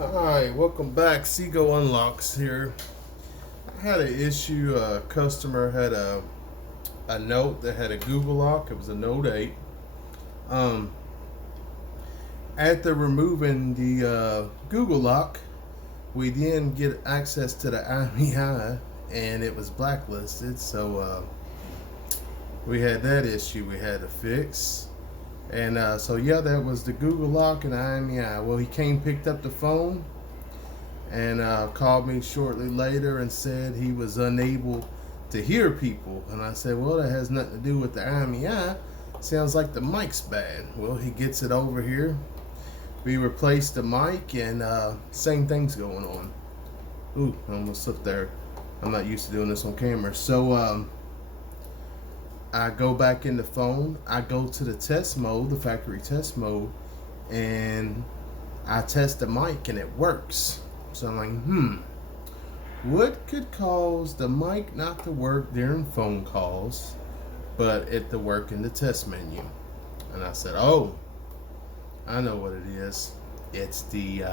Alright, welcome back. Seago Unlocks here. I had an issue. A customer had a note that had a Google lock. It was a Note 8. Um, After removing the Google lock, we then get access to the IMEI, and it was blacklisted. So we had that issue we had to fix. And so yeah, that was the Google lock and the IMEI. Well, he came, picked up the phone, and called me shortly later and said he was unable to hear people. And I said, well, that has nothing to do with the IMEI. Sounds like the mic's bad. Well, he gets it over here. We replaced the mic, and same thing's going on. Ooh, I almost slipped there. I'm not used to doing this on camera. So I go back in the phone. I go to the test mode, the factory test mode, and I test the mic, and it works. So I'm like, what could cause the mic not to work during phone calls, but it to work in the test menu? And I said, oh, I know what it is. It's the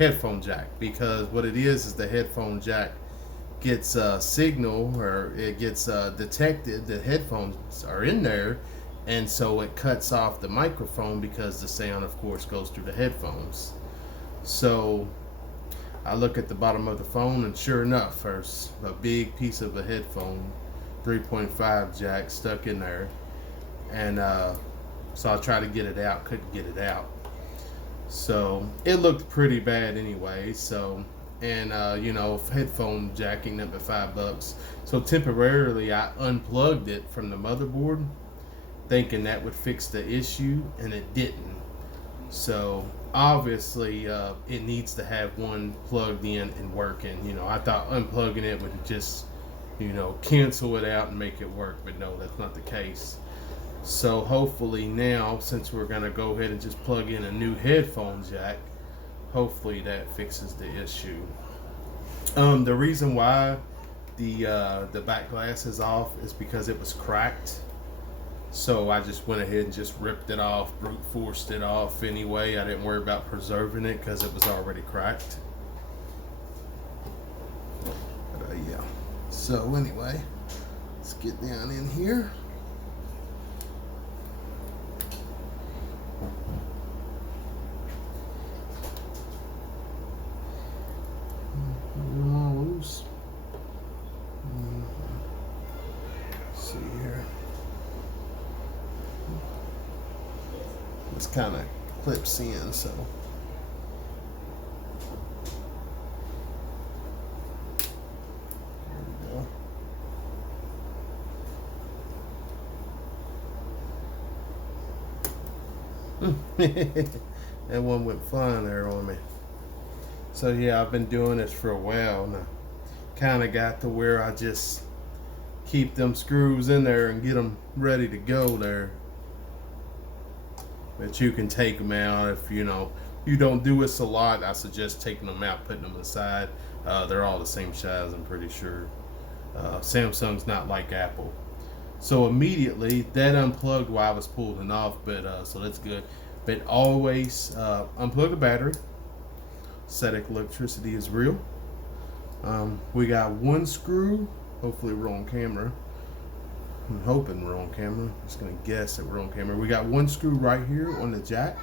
headphone jack. Because what it is the headphone jack gets a signal, or it gets detected that headphones are in there, and so it cuts off the microphone because the sound, of course, goes through the headphones. So I look at the bottom of the phone, and sure enough, there's a big piece of a headphone 3.5 jack stuck in there. And so I tried to get it out, couldn't get it out. So it looked pretty bad anyway. So, and headphone jacking them at $5. So temporarily I unplugged it from the motherboard, thinking that would fix the issue, and it didn't. So obviously it needs to have one plugged in and working. I thought unplugging it would just cancel it out and make it work, but no, that's not the case. So hopefully now, since we're gonna go ahead and just plug in a new headphone jack, hopefully that fixes the issue. The reason why the back glass is off is because it was cracked. So I just went ahead and just ripped it off, brute forced it off anyway. I didn't worry about preserving it because it was already cracked. But yeah. So anyway, let's get down in here. Loose. Let's see here. This kind of clips in, so there we go. That one went flying there on me. So yeah, I've been doing this for a while now. Kind of got to where I just keep them screws in there and get them ready to go there. But you can take them out if you don't do this a lot. I suggest taking them out, putting them aside. They're all the same size, I'm pretty sure. Samsung's not like Apple. So immediately that unplugged while I was pulling off, but so that's good. But always unplug the battery. Static electricity is real. We got one screw. Hopefully we're on camera. I'm hoping we're on camera. I'm just gonna guess that we're on camera. We got one screw right here on the jack.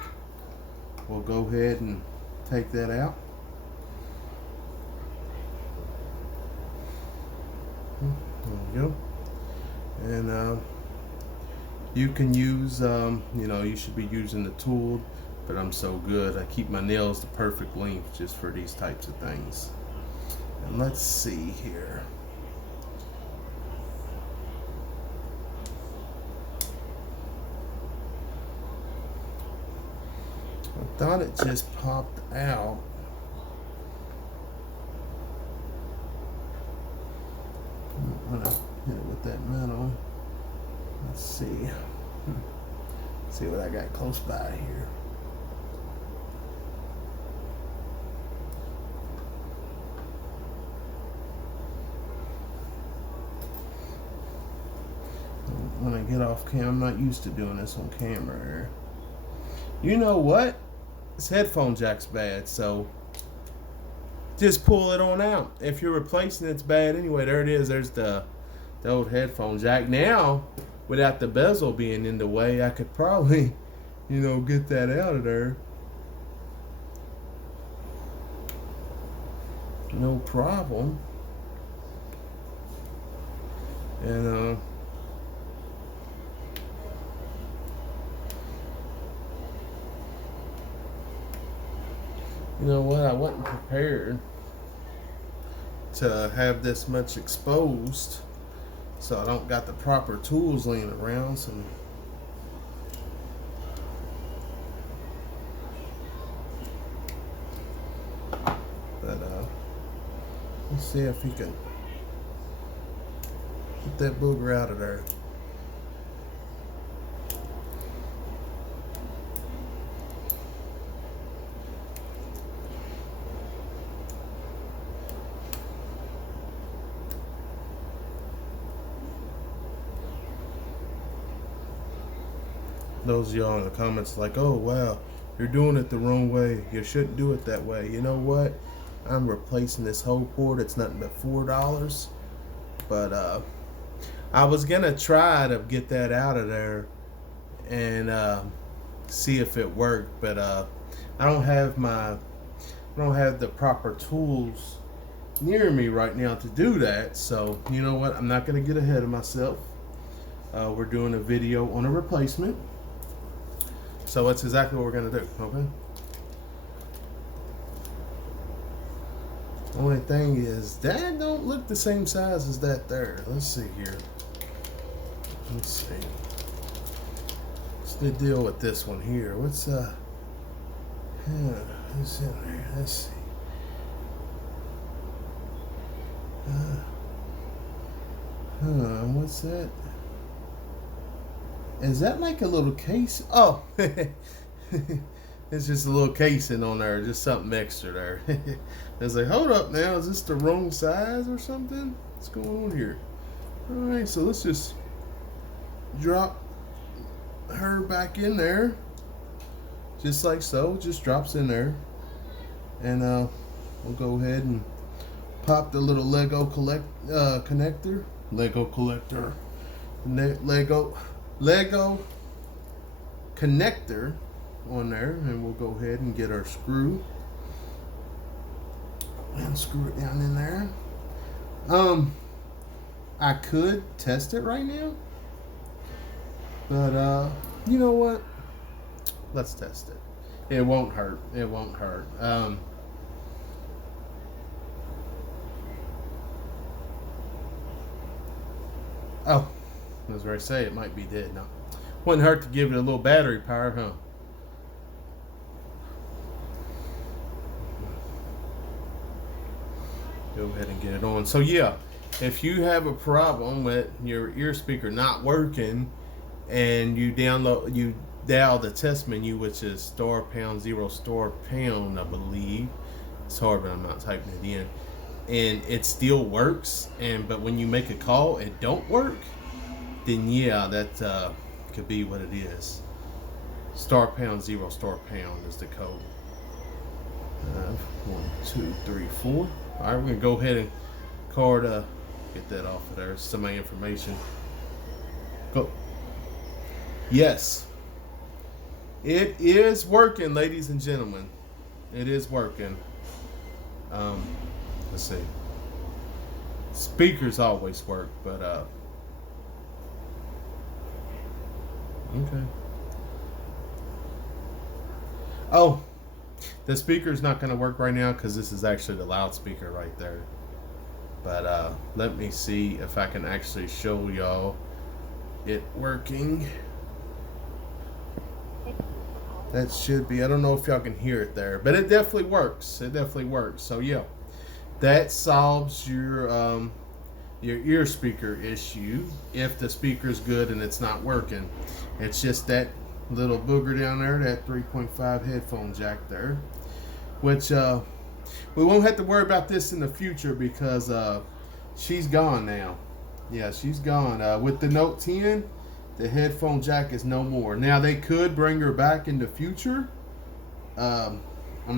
We'll go ahead and take that out. There we go. And you can use, you should be using the tool, but I'm so good. I keep my nails the perfect length just for these types of things. And let's see here. I thought it just popped out. I'm gonna hit it with that metal. Let's see. See what I got close by here. When I get off camera, I'm not used to doing this on camera here. You know what? this headphone jack's bad. So just pull it on out. If you're replacing it's bad anyway. There it is. There's the old headphone jack. Now, without the bezel being in the way, I could probably, get that out of there. No problem. And you know what? I wasn't prepared to have this much exposed, so I don't got the proper tools laying around. So but let's see if you can get that booger out of there. Those of y'all in the comments like, oh wow, you're doing it the wrong way. You shouldn't do it that way. You know what? I'm replacing this whole cord. It's nothing but $4. But I was gonna try to get that out of there and see if it worked. But I don't have the proper tools near me right now to do that. So you know what? I'm not gonna get ahead of myself. We're doing a video on a replacement. So that's exactly what we're going to do, okay? Only thing is, that don't look the same size as that there. Let's see here. Let's see. What's the deal with this one here? What's what's in there? Let's see. What's that? Is that like a little case? Oh, it's just a little casing on there, just something extra there. It's like, hold up now, is this the wrong size or something? What's going on here? All right, so let's just drop her back in there, just like so. Just drops in there, and we'll go ahead and pop the little Lego connector, Lego connector on there, and we'll go ahead and get our screw and screw it down in there. I could test it right now, but you know what? Let's test it. It won't hurt. It won't hurt. Oh, I was ready to say it might be dead now. Wouldn't hurt to give it a little battery power, huh? Go ahead and get it on. So yeah, if you have a problem with your ear speaker not working, and you dial the test menu, which is star pound 0 star pound, I believe. It's hard, but I'm not typing it in. And it still works, but when you make a call it don't work, then yeah, that could be what it is. Star pound 0 star pound is the code. 1 2 3 4. All right, we're gonna go ahead and get that off of there. Some of my information. Go. Yes, it is working, ladies and gentlemen. It is working. Let's see. Speakers always work, but okay. Oh, the speaker's not going to work right now because this is actually the loudspeaker right there. But let me see if I can actually show y'all it working. That should be. I don't know if y'all can hear it there, but it definitely works. It definitely works. So yeah, that solves your ear speaker issue if the speaker's good and it's not working. It's just that little booger down there, that 3.5 headphone jack there, which we won't have to worry about this in the future because she's gone now. Yeah, she's gone. With the Note 10, the headphone jack is no more. Now they could bring her back in the future, I'm not